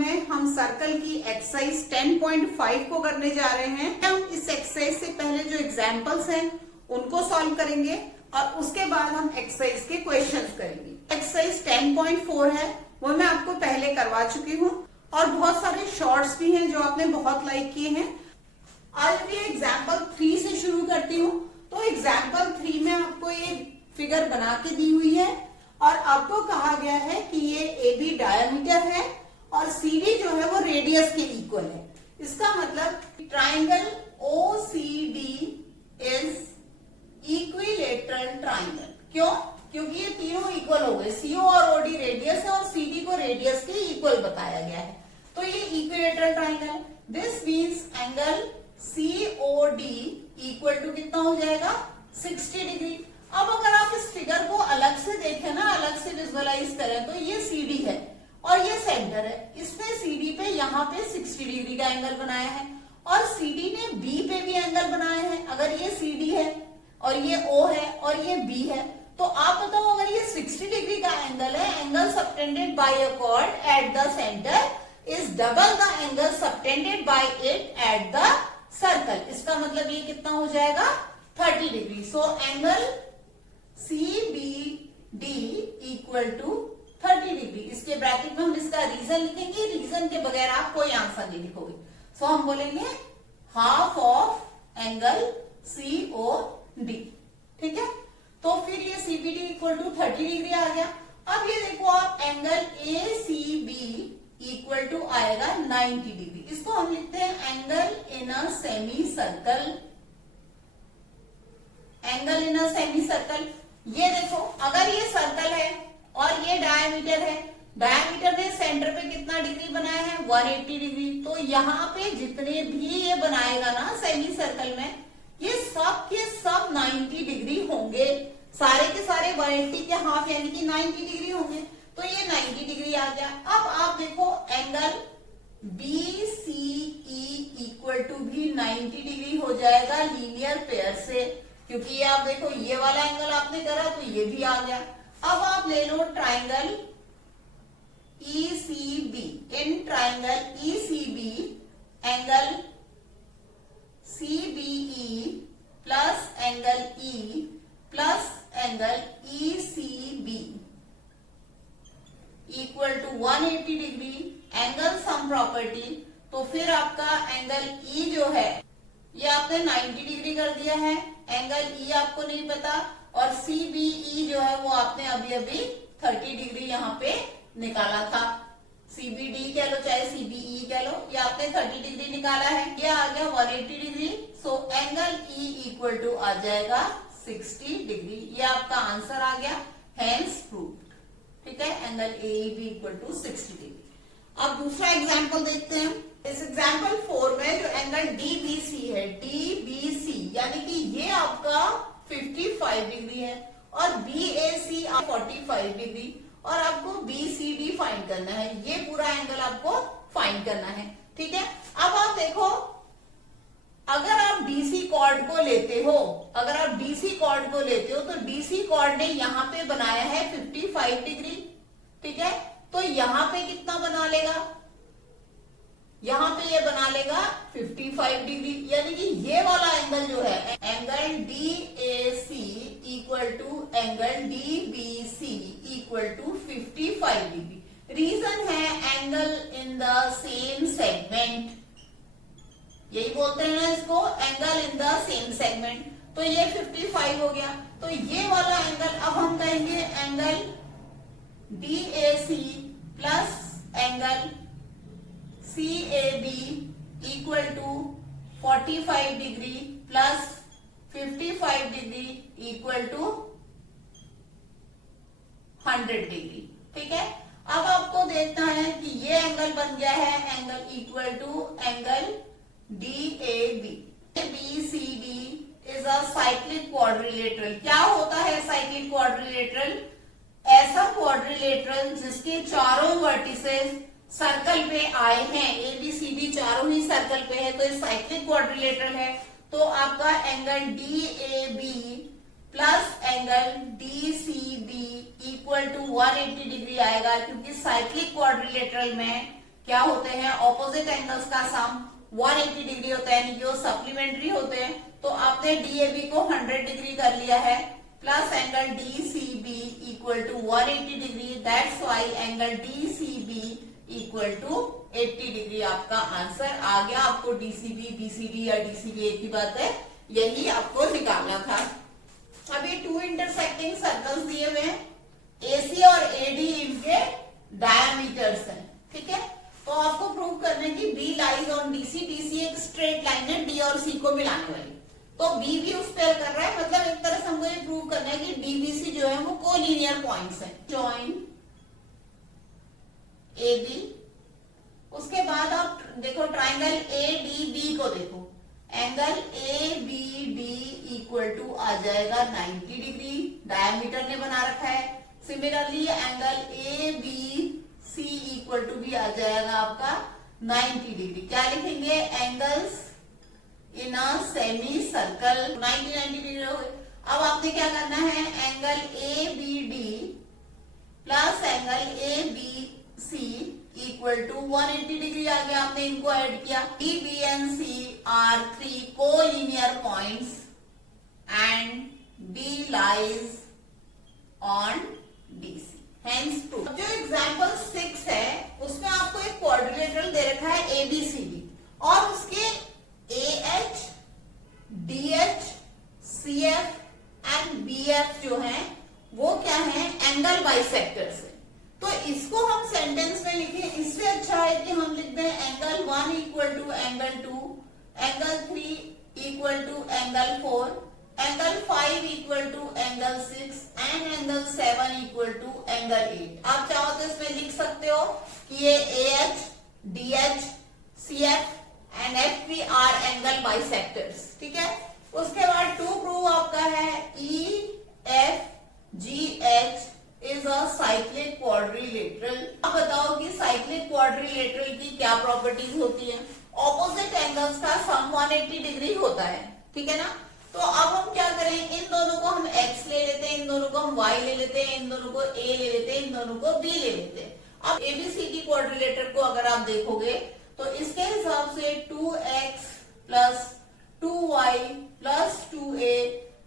में हम सर्कल की एक्सरसाइज 10.5 को करने जा रहे हैं। हम इस एक्सरसाइज से पहले जो एग्जाम्पल्स हैं उनको सॉल्व करेंगे और उसके बाद हम एक्सरसाइज के क्वेश्चंस करेंगे। एक्सरसाइज 10.4 है, वो मैं आपको पहले करवा चुकी हूँ और बहुत सारे शॉर्ट्स भी हैं जो आपने बहुत लाइक किए हैं। आज भी एग्जाम्पल 3 से शुरू करती हूँ। तो एग्जाम्पल 3 में आपको ये फिगर बना के दी हुई है और आपको कहा गया है कि ये AB डायमीटर है और CD जो है वो रेडियस के इक्वल है। इसका मतलब triangle OCD is equilateral triangle. क्यों? क्योंकि ये तीनों इक्वल हो गए। CO और OD रेडियस है और CD को रेडियस के इक्वल बताया गया है, तो ये equilateral triangle. This means angle COD equal to कितना हो जाएगा? 60 डिग्री। अब अगर आप इस फिगर को अलग से देखें ना, अलग से विजुअलाइज करें, तो ये CD है और ये सेंटर है। इसने CD पे यहाँ पे 60 डिग्री का एंगल बनाया है और CD ने B पे भी एंगल बनाया है। अगर ये CD है और ये O है और ये B है, तो आप बताओ अगर ये 60 डिग्री का एंगल है, angle subtended by a chord at the centre is double the angle subtended by it at the circle. इसका मतलब ये कितना हो जाएगा? 30 degree. So angle CBD equal to 30 degree. इसके ब्रैकेट में हम इसका रीजन लिखेंगे, रीजन के बगैर आप कोई आंसर नहीं लिखोगे। सो हम बोलेंगे हाफ ऑफ एंगल COD। ठीक है, तो फिर ये CBD इक्वल टू 30 डिग्री आ गया। अब ये देखो आप, एंगल ACB इक्वल टू आएगा 90 डिग्री। इसको हम लिखते हैं angle in a semi circle. Angle in a semi circle. ये देखो, अगर ये सर्कल है और ये डायमीटर है, डायमीटर ने सेंटर पे कितना डिग्री बनाया है? 180 डिग्री। तो यहाँ पे जितने भी ये बनाएगा ना सेमी सर्कल में, ये सब के सब 90 डिग्री होंगे। सारे के सारे 180 के हाफ यानी कि 90 डिग्री होंगे। तो ये 90 डिग्री आ गया। अब आप देखो एंगल BCE इक्वल टू भी 90 डिग्री हो जाएगा लीनियर पेयर से, क्योंकि ये आप देखो ये वाला एंगल आपने करा तो ये भी आ गया। अब आप ले लो triangle ECB। In triangle ECB angle CBE plus angle E plus angle ECB equal to 180 degree. Angle sum property, तो फिर आपका एंगल E जो है ये आपने 90 डिग्री कर दिया है, एंगल E आपको नहीं पता, और CBE जो है वो आपने अभी अभी 30 डिग्री यहाँ पे निकाला था। CBD कह लो चाहे CBE कह लो, ये आपने 30 डिग्री निकाला है, ये आ गया 180 degree. So angle E equal to आ जाएगा 60 डिग्री। ये आपका आंसर आ गया, हेंस प्रूव्ड। ठीक है, angle AEB equal to 60 degree. अब दूसरा एग्जाम्पल देखते हैं। इस एग्जाम्पल 4 में जो एंगल DBC है, DBC यानी कि ये आपका 55 डिग्री है और BAC 45 डिग्री और आपको BCD फाइंड करना है। ये पूरा एंगल आपको फाइंड करना है। ठीक है, अब आप देखो, अगर आप DC कॉर्ड को लेते हो, अगर आप DC कॉर्ड को लेते हो तो DC कॉर्ड ने यहाँ पे बनाया है 55 डिग्री। ठीक है, तो यहाँ पे कितना बना लेगा? यहाँ पे ये बना लेगा 55 डिग्री, यानी कि ये वाला एंगल जो है angle DAC equal to angle DBC equal to 55 degree. Reason है angle in the same segment, यही बोलते हैं ना इसको, angle in the same segment. तो ये 55 हो गया, तो ये वाला एंगल अब हम कहेंगे angle DAC plus angle CAB equal to 45 degree plus 55 degree equal to 100 degree. ठीक है, अब आपको देखना है कि ये एंगल बन गया है angle equal to angle DAB। BCD is a cyclic quadrilateral. क्या होता है साइक्लिक क्वाड्रिलेटरल? ऐसा क्वाड्रिलेटरल जिसके चारों वर्टिसेस सर्कल पे आए हैं, ABCD चारों ही सर्कल पे है, तो ये साइक्लिक क्वाड्रिलेटरल है। तो आपका angle DAB plus angle DCB equal to 180 degree आएगा, क्योंकि साइक्लिक क्वाड्रिलेटरल में क्या होते हैं, ऑपोजिट एंगल्स का सम 180 डिग्री होता है, यानी कि वो सप्लीमेंट्री होते हैं। तो आपने डीएबी को 100 डिग्री कर लिया है, plus angle D C B equal to 180 degree, that's why angle D C B equal to 80 degree आपका आंसर आ गया। आपको डीसीबी, बीसीडी या डीसीबी एक ही बात है, यही आपको निकालना था। अभी टू इंटरसेक्टिंग सर्कल्स दिए हुए हैं, एसी और एडी इनके डायमीटर्स हैं, ठीक है। तो आपको प्रूव करना है कि B lies on D C, D C एक स्ट्रेट लाइन है डी और सी को मिलाने वाली, तो बी भी उस पर कर रहा है, मतलब एक तरह से हमको ये प्रूव करना है कि डीबीसी जो है वो कोलिनियर पॉइंट्स है। जॉइन ए बी, उसके बाद आप देखो ट्राइंगल ए डी बी को देखो, angle A B D equal to आ जाएगा 90 डिग्री, डायमीटर ने बना रखा है। Similarly angle A B C equal to भी आ जाएगा आपका 90 डिग्री। क्या लिखेंगे, angles in a semi circle 90 degree हो गए। अब आपने क्या करना है, angle A B D plus angle A B C equal to 180 degree आ गया, आपने इनको ऐड किया। D B and C are 3 collinear points and B lies on D C, hence prove. जो एग्जांपल 6 है उसमें आपको एक क्वाड्रिलेटरल दे रखा है एबीसीडी और उसके A H, D H, C F and B F जो है वो क्या है, एंगल बाइसेक्टर्स है। तो इसको हम सेंटेंस में लिखें, इससे अच्छा है कि हम लिख दें angle 1 equal to angle 2, angle 3 equal to angle 4, angle 5 equal to angle 6 and angle 7 equal to angle 8। आप चाहो तो इसमें लिख सकते हो कि ये A H, D H, C F and F P are angle bisectors, ठीक है। उसके बाद टू प्रूव आपका है E F G H is a cyclic quadrilateral. अब बताओ कि साइक्लिक क्वाड्रिलेटरल की क्या प्रॉपर्टीज होती है। ऑपोजिट एंगल्स का सम 180 डिग्री होता है, ठीक है ना। तो अब हम क्या करें, इन दोनों को हम x ले लेते हैं, इन दोनों को हम y ले लेते हैं, इन दोनों को a ले लेते हैं, इन दोनों को b ले लेते हैं। अब एबीसीडी क्वाड्रिलेटर को अगर आप देखोगे तो इसके हिसाब से 2x plus 2y plus 2a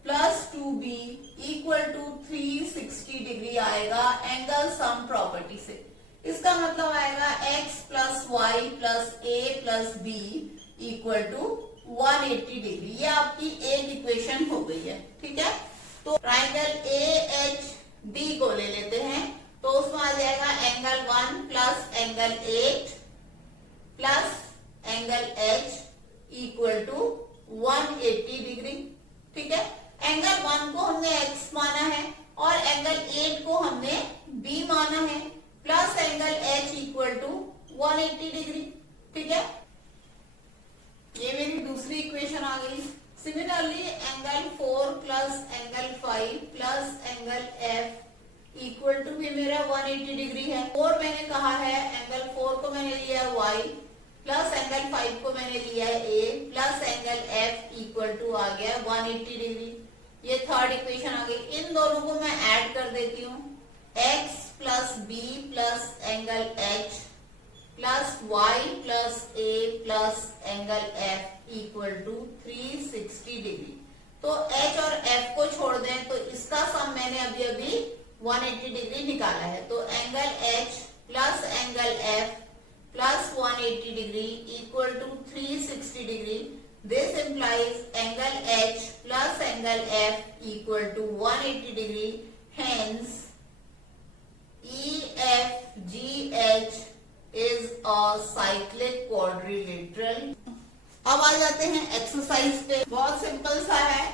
plus 2b equal to 360 degree आएगा एंगल सम प्रॉपर्टी से। इसका मतलब आएगा x plus y plus a plus b equal to 180 degree. ये आपकी एक इक्वेशन हो गई है, ठीक है। तो ट्राइंगल ए एच डी को ले लेते हैं, तो उसमें आ जाएगा angle 1 plus angle 8 plus angle h equal to 180 degree, ठीक है। एंगल 1 को हमने x माना है और एंगल 8 को हमने b माना है, plus angle h equal to 180 degree, ठीक है। ये मेरी दूसरी इक्वेशन आ गई। Similarly angle 4 plus angle 5 plus angle f equal to भी मेरा 180 डिग्री है। 4 मैंने कहा है, एंगल 4 को मैंने लिया है y प्लस एंगल 5 को मैंने लिया है a plus angle f equal to आ गया 180 डिग्री। ये थर्ड इक्वेशन आ गई। इन दोनों को मैं ऐड कर देती हूँ, x plus b plus angle h plus y plus a plus angle f equal to 360 degree. तो h और f को छोड़ दें तो इसका सम मैंने अभी अभी 180 डिग्री निकाला है। तो angle h plus angle f plus 180 degree equal to 360 degree. This implies angle h plus angle f equal to 180 degree. Hence, EFGH is a cyclic quadrilateral. अब आ जाते हैं एक्सरसाइज पे। बहुत सिंपल सा है।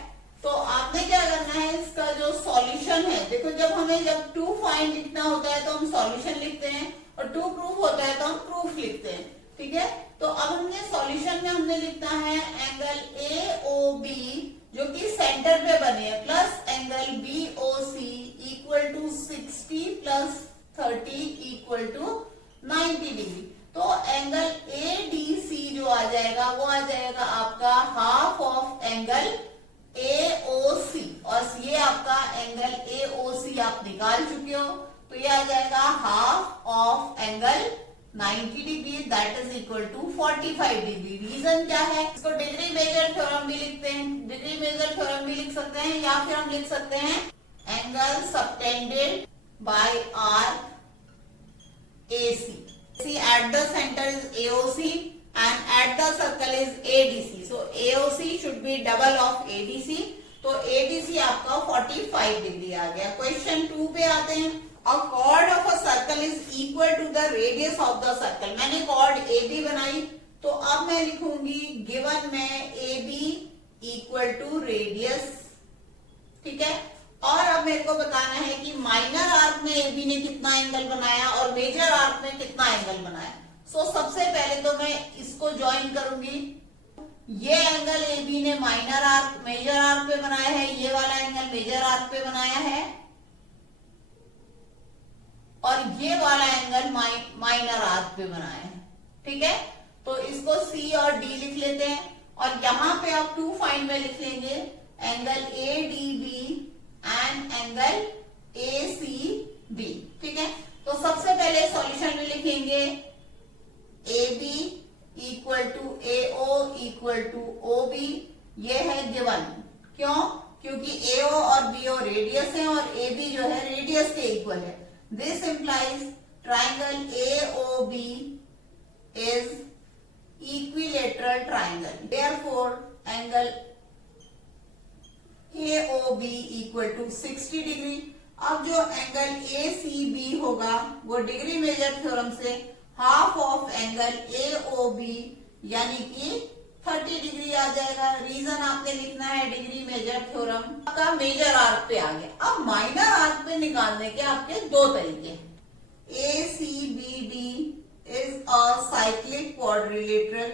तो आपने क्या करना है, इसका जो सॉल्यूशन है, देखो जब टू फाइंड लिखना होता है तो हम सॉल्यूशन लिखते हैं और टू प्रूफ होता है तो हम प्रूफ लिखते हैं, ठीक है। तो अब हमने सॉल्यूशन में हमने लिखना है एंगल AOB जो कि सेंटर पे बने हैं plus angle BOC equal to 60 plus 30 equal to 90 degree. तो एंगल ADC जो आ जाएगा वो आ जाएगा आपका हाफ ऑफ एंगल AOC और ये आपका एंगल AOC आप निकाल चुके हो, तो ये आ जाएगा half of angle 90 degree that is equal to 45 degree. Reason क्या है? इसको डिग्री मेजर थ्योरम भी लिखते हैं, डिग्री मेजर थ्योरम भी लिख सकते हैं, या फिर हम लिख सकते हैं angle subtended bye arc AC. See, at the center is AOC and at the circle is ADC. So AOC should be double of ADC. तो ADC आपका 45 डिग्री आ गया। क्वेश्चन 2 पे आते हैं। A chord of a circle is equal to the radius of the circle. मैंने chord AB बनाई, तो अब मैं लिखूंगी गिवन में AB इक्वल टू रेडियस, ठीक है। और अब मेरे को बताना है कि माइनर आर्क में AB ने कितना एंगल बनाया और मेजर आर्क में कितना एंगल बनाया। सो सबसे पहले तो मैं इसको ज्वाइन करूंगी। ये एंगल AB ने माइनर आर्क मेजर आर्क पे बनाया है, ये वाला एंगल मेजर आर्क पे बनाया है, और ये वाला एंगल माइनर आर्क पे बनाया है, ठीक है। तो इसको C और D लिख लेते हैं, और यहां पे आप 2 फाइंड में लिख लेंगे angle ADB and angle ACB, ठीक है। तो सबसे पहले सॉल्यूशन में लिखेंगे AB equal to AO equal to OB, ये है गिवन। क्यों? क्योंकि AO और BO रेडियस है और AB जो है रेडियस के इक्वल है। This implies triangle AOB is equilateral triangle, therefore angle AOB equal to 60 degree. अब जो एंगल ACB होगा वो डिग्री मेजर थ्योरम से हाफ ऑफ एंगल AOB यानी कि 30 डिग्री आ जाएगा। रीजन आपने लिखना है डिग्री मेजर थ्योरम। आपका मेजर आर्क पे आ गया। अब माइनर आर्क पे निकालने के आपके 2 तरीके। ACBD is a cyclic quadrilateral,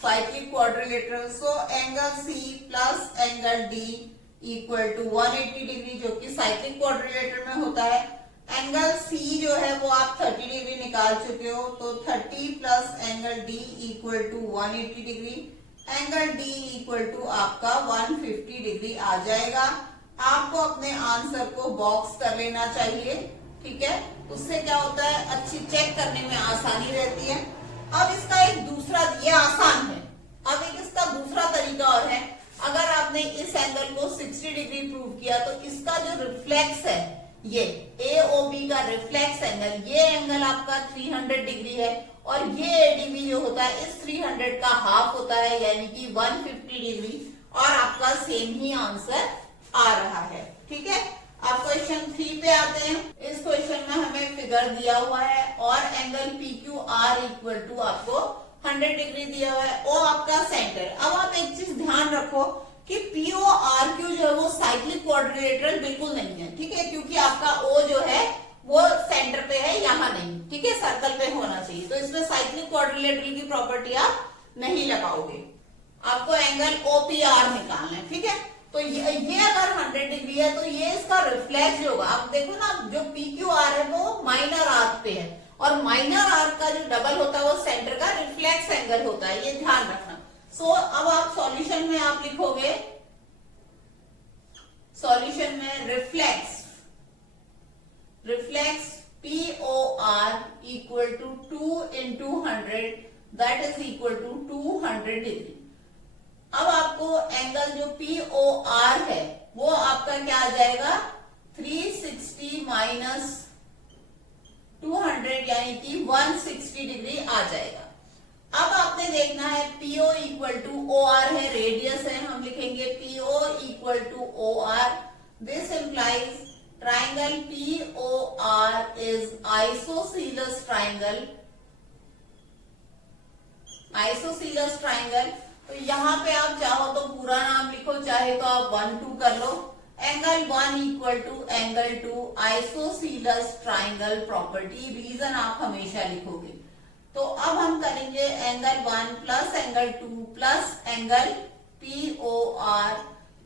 cyclic quadrilateral. So angle C plus angle D equal to 180 degree, जो कि साइक्लिक क्वाड्रिलेटरल में होता है। एंगल C जो है वो आप 30 डिग्री निकाल चुके हो, तो 30 plus angle D equal to 180 degree. Angle D equal to आपका 150 डिग्री आ जाएगा। आपको अपने आंसर को बॉक्स कर लेना चाहिए, ठीक है। उससे क्या होता है, अच्छी चेक करने में आसानी रहती है। अब इसका एक दूसरा, ये आसान है। अब एक इसका दूसरा तरीका और है। अगर आपने इस एंगल को 60 डिग्री प्रूव किया, तो इसका जो रिफ्लेक्स है, ये AOB का रिफ्लेक्स एंगल, ये एंगल आपका 300 डिग्री है, और ये ADB जो होता है इस 300 का हाफ होता है, यानी कि 150 डिग्री, और आपका सेम ही आंसर आ रहा है, ठीक है। अब क्वेश्चन 3 पे आते हैं। इस क्वेश्चन में हमें फिगर दिया हुआ है और एंगल PQR इक्वल टू आपको 100 डिग्री दिया हुआ है। O आपका सेंटर। अब आप एक चीज ध्यान रखो कि PORQ जो है वो साइक्लिक क्वाड्रिलेटरल बिल्कुल नहीं है, ठीक है, क्योंकि आपका O जो है वो सेंटर पे है, यहाँ नहीं, ठीक है, सर्कल पे होना चाहिए। तो इसमें साइक्लिक क्वाड्रिलेटरल की प्रॉपर्टी आप नहीं लगाओगे। आपको एंगल OPR निकालना है, ठीक है। तो ये अगर 100 डिग्री है, तो ये इसका रिफ्लेक्स जो होगा, आप देखो ना, जो PQR है वो माइनर आर्क पे है, और माइनर आर्क का जो डबल होता है वो सेंटर का रिफ्लेक्स एंगल होता है, ये ध्यान रखना। सो अब आप सॉल्यूशन में आप लिखोगे, सॉल्यूशन में reflex POR equal to 2 into 100 that is equal to 200 degree. अब आपको एंगल जो POR है वो आपका क्या आ जाएगा, 360 माइनस 200 यानी कि 160 डिग्री आ जाएगा। अब आपने देखना है PO इक्वल टू OR है, रेडियस है, हम लिखेंगे PO equal to OR। This implies triangle POR is isosceles triangle, isosceles triangle. तो यहाँ पे आप चाहो तो पूरा नाम लिखो, चाहे तो आप 1-2 कर लो। Angle 1 equal to angle 2 isosceles triangle property, reason आप हमेशा लिखोगे। तो अब हम करेंगे angle 1 plus angle 2 plus angle POR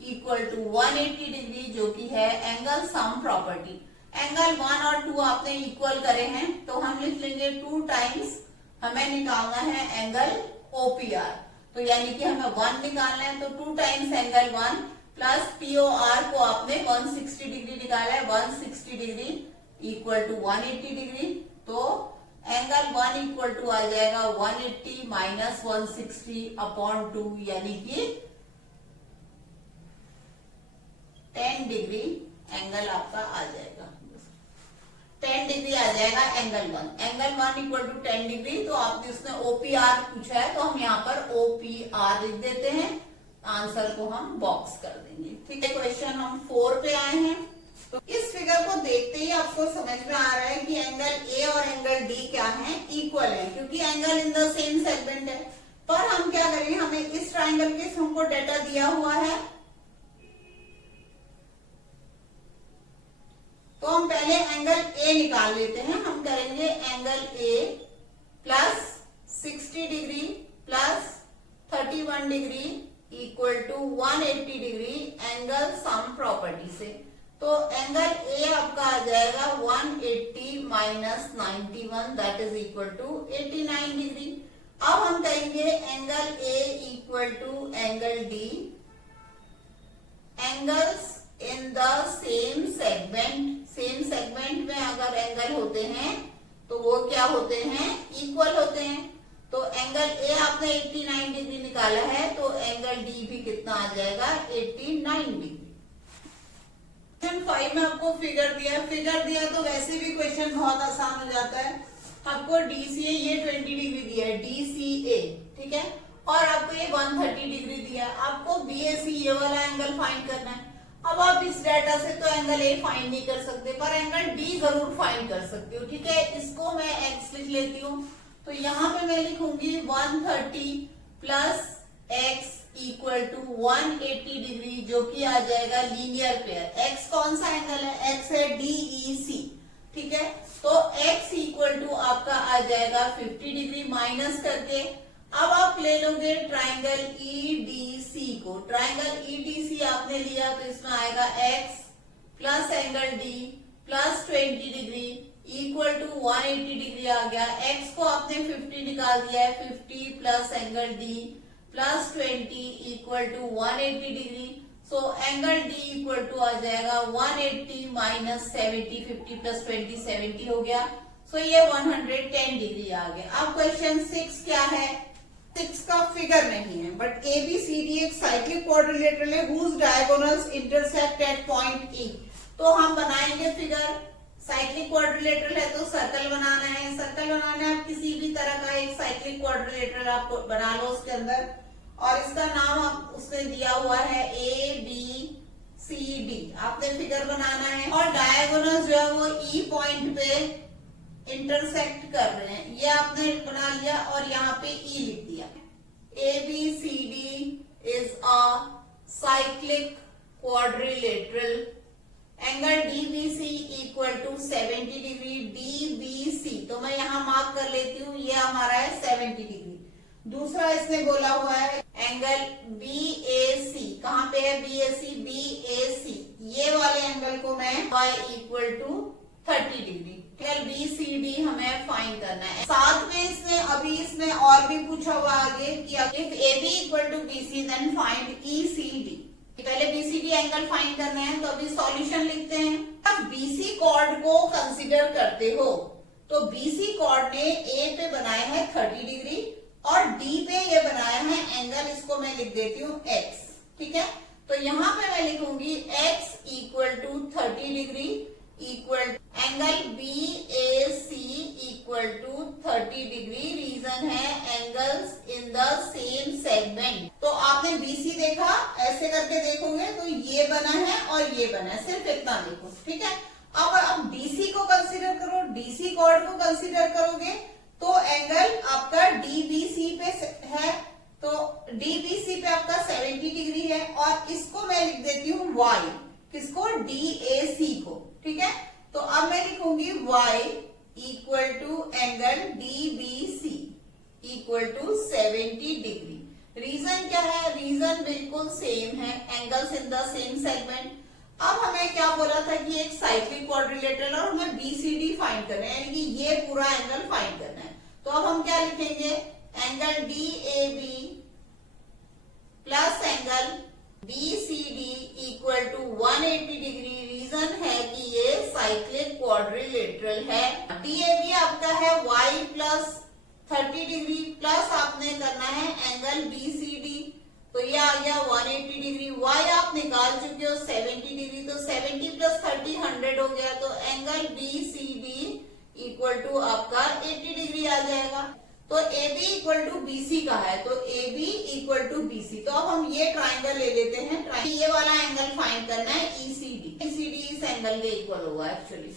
equal to 180 degree, जो कि है एंगल सम प्रॉपर्टी। एंगल 1 और 2 आपने इक्वल करे हैं, तो हम लिख लेंगे 2 टाइम्स हमें निकालना है एंगल OPR। तो यानी कि हमें 1 निकालना है, तो 2 टाइम्स एंगल 1 प्लस POR को आपने 160 डिग्री निकाला है, 160 डिग्री इक्वल टू 180 डिग्री, तो एंगल 1 इक्वल टू आ जाएगा 180 माइनस 160 अपॉन 2, यानी कि 10 डिग्री एंगल आपका आ जाएगा, 10 डिग्री आ जाएगा angle 1। Angle 1 equal to 10 degree, तो आपने उसने ओपीआर पूछा है तो हम यहाँ पर ओपीआर लिख देते हैं, आंसर को हम बॉक्स कर देंगे। ठीक है, क्वेश्चन हम 4 पे आए हैं। तो इस फिगर को देखते ही आपको समझ में आ रहा है कि एंगल ए और एंगल डी क्या है, इक्वल है, क्योंकि angle in the same segment है। पर हम क्या करेंगे, हमें इस ट्राइंगल के हमको डेटा दिया हुआ है, तो हम पहले एंगल ए निकाल लेते हैं। हम करेंगे angle A plus 60 degree plus 31 degree equal to 180 degree angle sum property से। तो एंगल ए आपका आ जाएगा 180 minus 91, that is equal to 89 degree. अब हम कहेंगे angle A equal to angle D, angles in the same segment. Same segment में अगर एंगल होते हैं तो वो क्या होते हैं, इक्वल होते हैं। तो एंगल ए आपने 89 डिग्री निकाला है, तो एंगल डी भी कितना आ जाएगा, 89 डिग्री। क्वेश्चन 5 में आपको फिगर दिया, फिगर दिया तो वैसे भी क्वेश्चन बहुत आसान हो जाता है। आपको डीसीए ये 20 डिग्री दिया है, डीसीए, ठीक है, और आपको ये 130 डिग्री दिया है। आपको बीएसी ये वाला एंगल फाइंड करना है। अब आप इस डाटा से तो एंगल ए फाइंड नहीं कर सकते, पर एंगल डी जरूर फाइंड कर सकते हो। ठीक है, इसको मैं एक्स लिख लेती हूँ, तो यहाँ पे मैं लिखूंगी 130 plus x equal to 180 degree, जो कि आ जाएगा लीनियर पेयर। एक्स कौन सा एंगल है, एक्स है डीईसी, ठीक है, तो एक्स इक्वल टू आपका आ जाएगा 50 डिग्री माइनस करके। अब आप ले लोगे ट्राइंगल ईडीसी को, ट्राइंगल ईडीसी आपने लिया तो इसमें आएगा X plus angle D plus 20 degree equal to 180 degree आ गया। एक्स को आपने 50 निकाल दिया है, 50 plus angle D plus 20 equal to 180 degree. So angle D equal to आ जाएगा 180 माइनस 70, 50 प्लस 20 70 हो गया। सो ये 110 डिग्री आ गया। अब क्वेश्चन 6 क्या है, 6 का फिगर नहीं है, बट ABCD एक साइक्लिक क्वाड्रिलेटरल है whose diagonals intersect at point E। तो हम बनाएंगे फिगर, साइक्लिक क्वाड्रिलेटरल है तो सर्कल बनाना है, सर्कल बनाना है। आप किसी भी तरह का एक साइक्लिक क्वाड्रिलेटरल आप बना लो उसके अंदर, और इसका नाम आप उसने दिया हुआ है ABCD। आपने फिगर बनाना है और डायगोनल जो है वो E पॉइंट पे इंटरसेक्ट कर रहे हैं, ये आपने बना लिया और यहाँ पे E लिख दिया। ABCD is a cyclic quadrilateral, angle DBC equal to 70 degree, DBC तो मैं यहाँ मार्क कर लेती हूँ, ये हमारा है 70 डिग्री। दूसरा इसने बोला हुआ है एंगल BAC, कहाँ पे है BAC, BAC ये वाले एंगल को मैं y equal to 30 degree. Angle BCD हमें फाइंड करना है। साथ में इसने अभी इसमें और भी पूछा हुआ आगे कि if AB equal to BC then find ECD। पहले BCD एंगल फाइंड करना है, तो अभी सॉल्यूशन लिखते हैं। अब BC कॉर्ड को कंसीडर करते हो तो BC कॉर्ड ने A पे बनाया है 30 डिग्री और D पे ये बनाया है एंगल, इसको मैं लिख देती हूँ X, ठीक है। तो यहाँ पे मैं लिखूंगी X equal to 30 degree equal angle BAC equal to 30 degree. Reason है angles in the same segment. तो आपने BC देखा, ऐसे करके देखोगे तो ये बना है और ये बना है, सिर्फ इतना देखो, ठीक है। अब DC को कंसीडर करो, DC कॉर्ड को कंसीडर करोगे तो एंगल आपका DBC पे है, तो DBC पे आपका 70 डिग्री है और इसको मैं लिख देती हूँ Y, किसको, DAC को, ठीक है। तो अब मैं लिखूंगी y equal to angle DBC equal to 70 degree. Reason क्या है, रीजन बिल्कुल सेम है, angles in the same segment. अब हमें क्या बोला था कि एक साइक्लिक क्वाड्रिलेटरल और हमें BCD फाइंड करना है, यानी कि ये पूरा एंगल फाइंड करना है। तो अब हम क्या लिखेंगे, angle DAB plus angle BCD equal to 180 degree. Reason है कि ये साइक्लिक क्वाड्रिलेटरल है। DAB आपका है y प्लस 30 डिग्री प्लस आपने करना है एंगल BCD, तो ये आ गया 180 डिग्री। y आप निकाल चुके हो 70 डिग्री, तो 70 प्लस 30 100 हो गया, तो एंगल BCD इक्वल टू आपका 80 डिग्री आ जाएगा। तो AB इक्वल टू BC का है, तो AB इक्वल टू BC। तो अब हम ये ट्राइंगल ले लेते हैं, ये वाला एंगल फाइंड करना है ECD। ECD इस एंगल के इक्वल होगा एक्चुअली।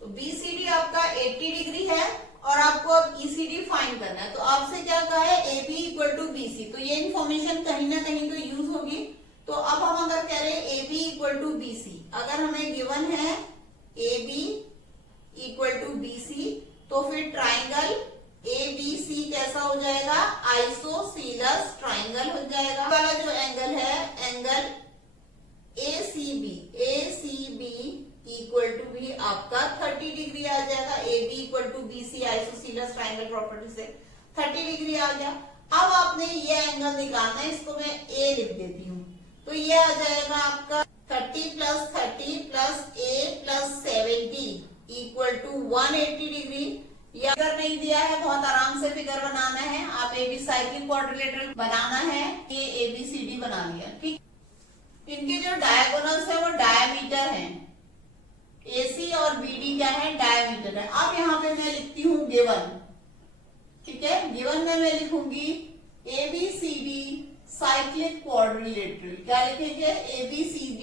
तो BCD आपका 80 डिग्री है और आपको अब ECD फाइंड करना है। तो आपसे क्या कहा है, AB इक्वल टू BC, तो ये इंफॉर्मेशन कहीं ना कहीं तो यूज होगी। तो अब हम अगर कह रहे हैं AB इक्वल टू BC, अगर हमें गिवन है AB इक्वल टू BC, तो फिर ट्राइंगल ABC कैसा हो जाएगा, आइसोसीलस ट्राइंगल हो जाएगा। वाला जो एंगल है एंगल ACB इक्वल टू भी आपका 30 डिग्री आ जाएगा। AB equal to BC isosceles triangle property से 30 डिग्री आ गया। अब आपने ये एंगल निकालना है, इसको मैं A लिख देती हूँ, तो ये आ जाएगा आपका 30 plus 30 plus A plus 70 equal to 180 degree. ये अगर नहीं दिया है, बहुत आराम से फिगर बनाना है, आप AB साइक्लिक क्वाड्रिलेटरल बनाना है, ये ABCD बना लिया, ठीक। इनके जो डायगोनल्स है वो डायमीटर है, AC और BD क्या है, डायमीटर है। अब यहाँ पे मैं लिखती हूँ गिवन, ठीक है। गिवन में मैं लिखूंगी ABCD साइक्लिक क्वाड्रिलेटरल। क्या लिखेंगे, ABCD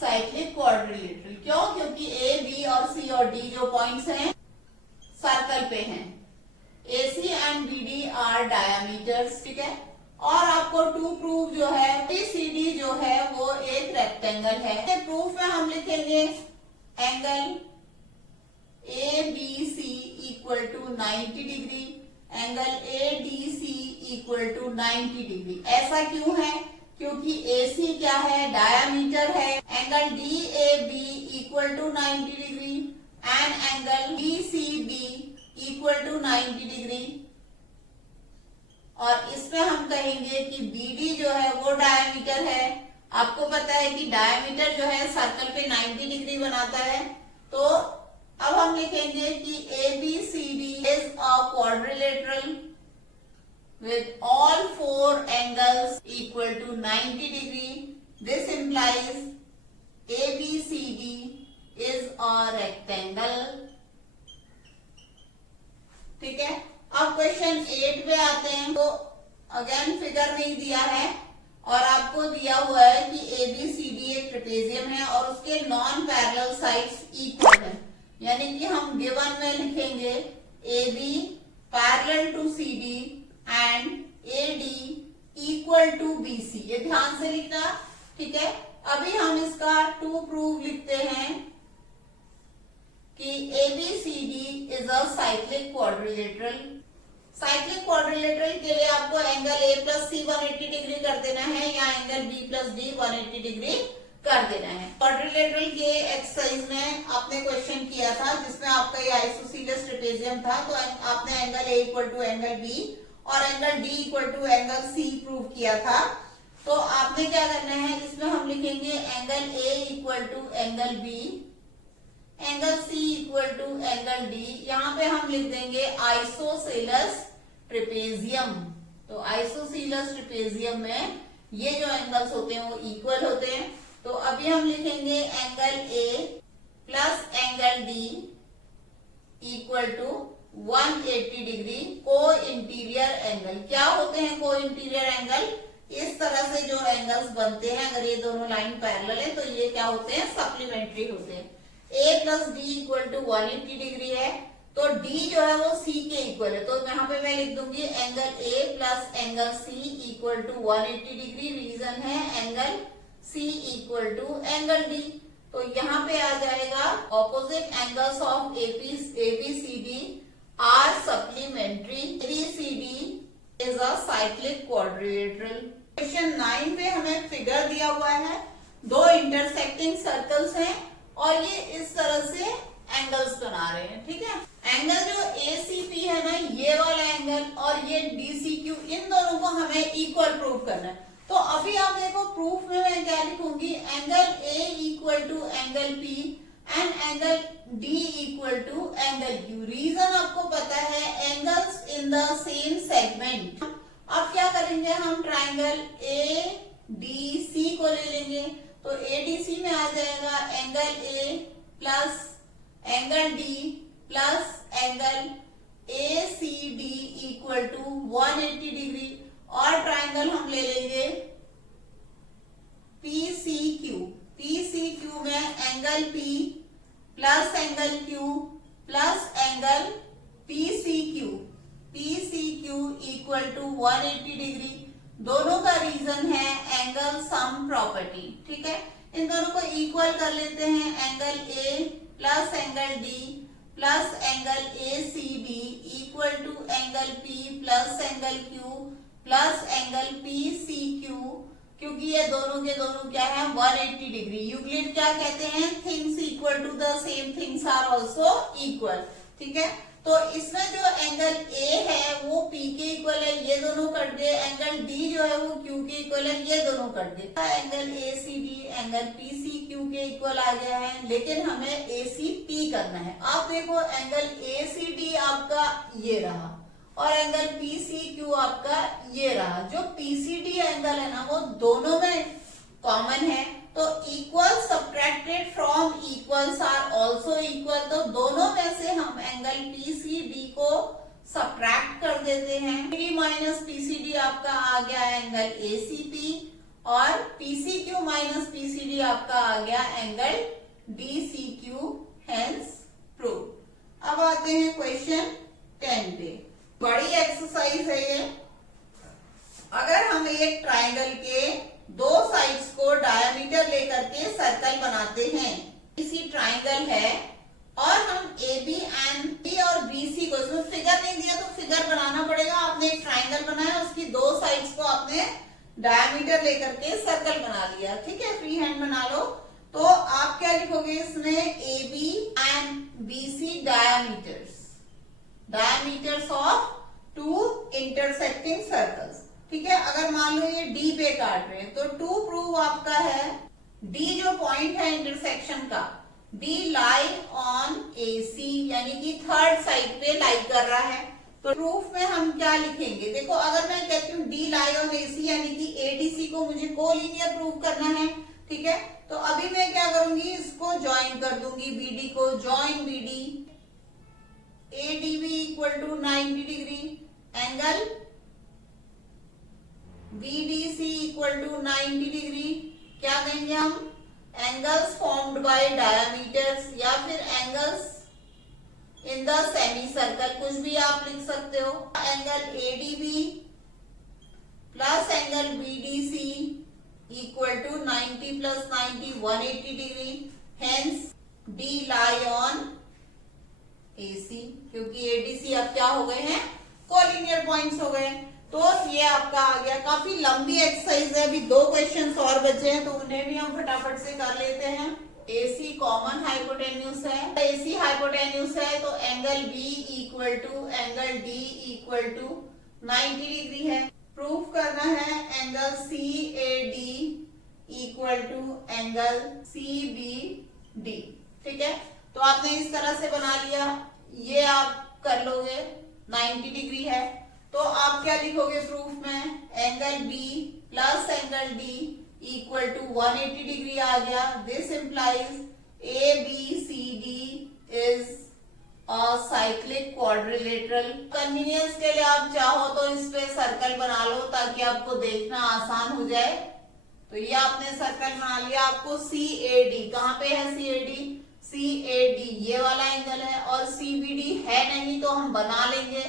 साइक्लिक क्वाड्रिलेटरल। क्यों, क्योंकि A, B और C और D जो पॉइंट्स हैं सर्कल पे हैं। AC and BD are diameters, ठीक है। और आपको टू प्रूफ जो है ABCD जो है वो एक रेक्टेंगल है। प्रूफ में हम लिखेंगे angle ABC equal to 90 degree, angle ADC equal to 90 degree. ऐसा क्यों है, क्योंकि AC क्या है, डायमीटर है। Angle DAB equal to 90 degree and angle BCB equal to 90 degree. और इसमें हम कहेंगे कि BD जो है वो डायमीटर है। आपको पता है कि डायमीटर जो है सर्कल पे 90 डिग्री बनाता है। तो अब हम लिखेंगे कि ABCD is a quadrilateral with all four angles equal to 90 degree. This implies ABCD is a rectangle. ठीक है। अब क्वेश्चन 8 पे आते हैं। तो अगेन फिगर नहीं दिया है और आपको दिया हुआ है कि ABCD एक ट्रेपेजियम है और उसके नॉन पैरेलल साइड्स इक्वल है, यानी कि हम गिवन में लिखेंगे AB parallel to CD and AD equal to BC। ये ध्यान से लिखना, ठीक है। अभी हम इसका टू प्रूफ लिखते हैं कि ABCD is a cyclic quadrilateral. Cyclic quadrilateral के लिए आपको angle A plus C 180 degree कर देना है या angle B plus D 180 degree कर देना है। क्वाड्रिलेटरल के एक्सरसाइज में आपने क्वेश्चन किया था जिसमें आपका ये आइसोसीलस ट्रेपेजियम था, तो आपने angle A equal to angle B और angle D equal to angle C prove किया था। तो आपने क्या करना है, इसमें हम लिखेंगे angle A equal to angle B, angle C equal to angle D। यहाँ पे हम लिख देंगे आइसोसेलस ट्रेपेजियम। तो आइसोसेलस ट्रेपेजियम में ये जो एंगल्स होते हैं वो इक्वल होते हैं। तो अभी हम लिखेंगे angle A plus angle D equal to 180 degree को इंटीरियर एंगल। क्या होते हैं को इंटीरियर एंगल, इस तरह से जो एंगल्स बनते हैं, अगर ये दोनों लाइन पैरेलल है तो ये क्या होते हैं, सप्लीमेंट्री होते हैं। A plus D equal to 180 degree है, तो D जो है वो C के इक्वल है। तो यहाँ पे मैं लिख दूंगी angle A plus angle C equal to 180 degree. Reason है angle C equal to angle D। तो यहाँ पे आ जाएगा opposite angles of ABCD are supplementary. ABCD is a cyclic quadrilateral. Question 9 पे हमें फिगर दिया हुआ है, दो इंटरसेक्टिंग सर्कल्स हैं और ये इस तरह से एंगल्स बना रहे हैं, ठीक है। एंगल जो ACP है ना, ये वाला एंगल और ये DCQ, इन दोनों को हमें इक्वल प्रूव करना है। तो अभी आप देखो प्रूफ में मैं क्या लिखूंगी, angle A equal to angle P and angle D equal to angle Q. Reason आपको पता है, angles in the same segment. अब क्या करेंगे, हम ट्राइंगल ए डी सी को ले लेंगे, तो ए डी सी में आ जाएगा angle A plus angle D plus angle A C D equal to 180 degree. और ट्राइंगल हम ले लेंगे P C Q. P C Q में angle P plus angle Q plus angle P C Q. P C Q equal to 180 degree. दोनों का reason है angle sum property. ठीक है, इन दोनों को इक्वल कर लेते हैं, angle A plus angle D plus angle A C D equal to angle P plus angle Q plus angle P C Q. क्योंकि ये दोनों के दोनों क्या है, 180 डिग्री। यूक्लिड क्या कहते हैं, things equal to the same things are also equal. ठीक है, तो इसमें जो एंगल ए है वो पी के इक्वल है, ये दोनों कट गए। एंगल डी जो है वो क्यू के इक्वल है, ये दोनों कट गए। Angle A C D angle P C Q के इक्वल आ गया है, लेकिन हमें ए सी पी करना है। आप देखो एंगल ए सी डी आपका ये रहा और एंगल पी सी क्यू आपका ये रहा। जो पी सी डी एंगल है ना वो दोनों में कॉमन है, तो equal subtracted from equals are also equal. तो दोनों में से हम एंगल पी सी डी को सब्ट्रैक्ट कर देते हैं। P minus P C D आपका आ गया एंगल ए सी पी और P C Q minus P C D आपका आ गया angle D C Q, hence prove. अब आते हैं क्वेश्चन 10 पे। बड़ी एक्सरसाइज है ये। अगर हम एक ट्राइंगल के दो साइड्स को डायमीटर लेकर के सर्कल बनाते हैं, इसी ट्राइंगल है और हम ए बी एंड बी और बी सी को, इसमें फिगर नहीं दिया तो फिगर बनाना पड़ेगा। आपने एक ट्राइंगल बनाया, उसकी दो साइड्स को आपने डायमीटर लेकर के सर्कल बना लिया। ठीक है, फ्री हैंड बना लो। तो आप क्या लिखोगे इसमें, A B and B C diameters of two intersecting circles. ठीक है, अगर मान लो ये डी पे काट रहे हैं तो टू प्रूव आपका है, डी जो पॉइंट है इंटरसेक्शन का, डी लाई ऑन ए सी, यानी कि थर्ड साइड पे लाई कर रहा है। तो प्रूफ में हम क्या लिखेंगे, देखो अगर मैं कहती हूँ डी लाई ऑन ए सी यानी कि एडीसी को मुझे कोलिनियर प्रूव करना है। ठीक है, तो अभी मैं क्या करूंगी, इसको ज्वाइन कर दूंगी, बीडी को join B D, A D B equal to 90 degree, angle BDC equal to 90 degree. क्या कहेंगे हम, एंगल्स फॉर्म्ड बाय डायमीटर्स या फिर angles in the semicircle, कुछ भी आप लिख सकते हो। Angle ADB plus angle BDC equal to 90 plus 90 180 degree, hence D lie on AC, क्योंकि ADC अब क्या हो गए हैं, कोलिनियर पॉइंट्स हो गए। तो ये आपका आ गया। काफी लंबी एक्सरसाइज है, अभी दो क्वेश्चंस और बचे हैं तो उन्हें भी हम फटाफट से कर लेते हैं। AC कॉमन हाइपोटेन्यूज है, AC हाइपोटेन्यूज है तो angle B equal to angle D equal to 90 degree है। प्रूफ करना है angle CAD equal to angle CBD। ठीक है, तो आपने इस तरह से बना लिया, ये आप कर लोगे, 90 डिग्री है। तो आप क्या लिखोगे प्रूफ में, angle B plus angle D equal to 180 degree आ गया। This implies ABCD is a cyclic quadrilateral. Convenience के लिए आप चाहो तो इस पे सर्कल बना लो ताकि आपको देखना आसान हो जाए। तो ये आपने सर्कल बना लिया। आपको CAD, कहाँ पे है CAD ये वाला एंगल है और CBD है नहीं तो हम बना लेंगे।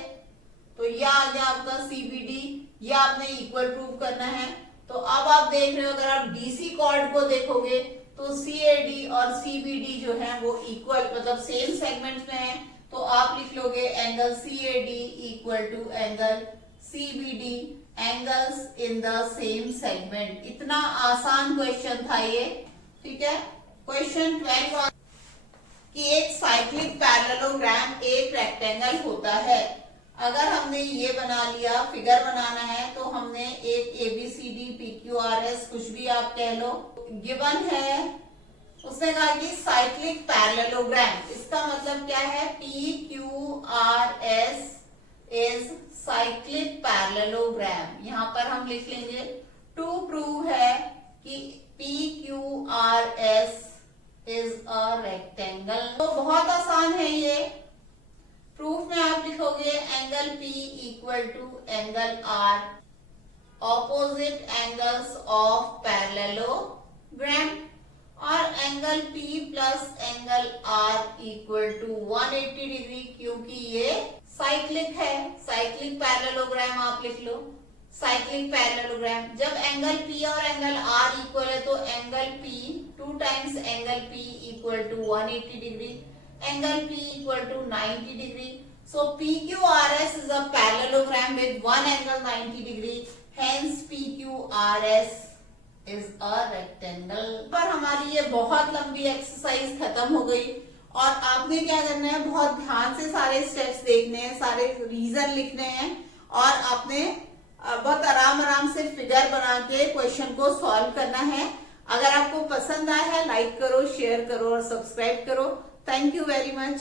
तो ये आ गया आपका CBD, ये आपने इक्वल प्रूव करना है। तो अब आप देख रहे हो, अगर आप DC कॉर्ड को देखोगे तो CAD और CBD जो है वो इक्वल, मतलब सेम सेगमेंट्स में है। तो आप लिख लोगे angle CAD equal to angle CBD, angles in the same segment. इतना आसान क्वेश्चन था ये। ठीक है, क्वेश्चन 12 कि एक साइक्लिक पैरेललोग्राम एक रेक्टेंगल होता है। अगर हमने ये बना लिया, फिगर बनाना है तो हमने एक ABCD PQRS कुछ भी आप कह लो गिवन है, उसने कहा कि साइक्लिक पैरेललोग्राम, इसका मतलब क्या है, PQRS इज साइक्लिक पैरेललोग्राम। यहाँ पर हम लिख लेंगे टू प्रूव है कि PQRS इज अ रेक्टेंगल। तो बहुत आसान है ये। प्रूफ में आप लिखोगे angle P equal to angle R, opposite angles of parallelogram, और angle P plus angle R equal to 180 degree, क्योंकि ये साइक्लिक है। साइक्लिक पैरेललोग्राम आप लिख लो, साइक्लिक पैरेललोग्राम। जब एंगल P और एंगल R इक्वल है तो angle P 2 times angle P equal to 180 degree, angle P equal to 90 degree. So PQRS is a parallelogram with one angle 90 degree. Hence PQRS is a rectangle. पर हमारी ये बहुत लंबी exercise खत्म हो गई और आपने क्या करना है, बहुत ध्यान से सारे स्टेप्स देखने हैं, सारे रीजन लिखने हैं और आपने बहुत आराम से फिगर बना के क्वेश्चन को सॉल्व करना है। अगर आपको पसंद आया है लाइक करो, शेयर करो और सब्सक्राइब करो। Thank you very much.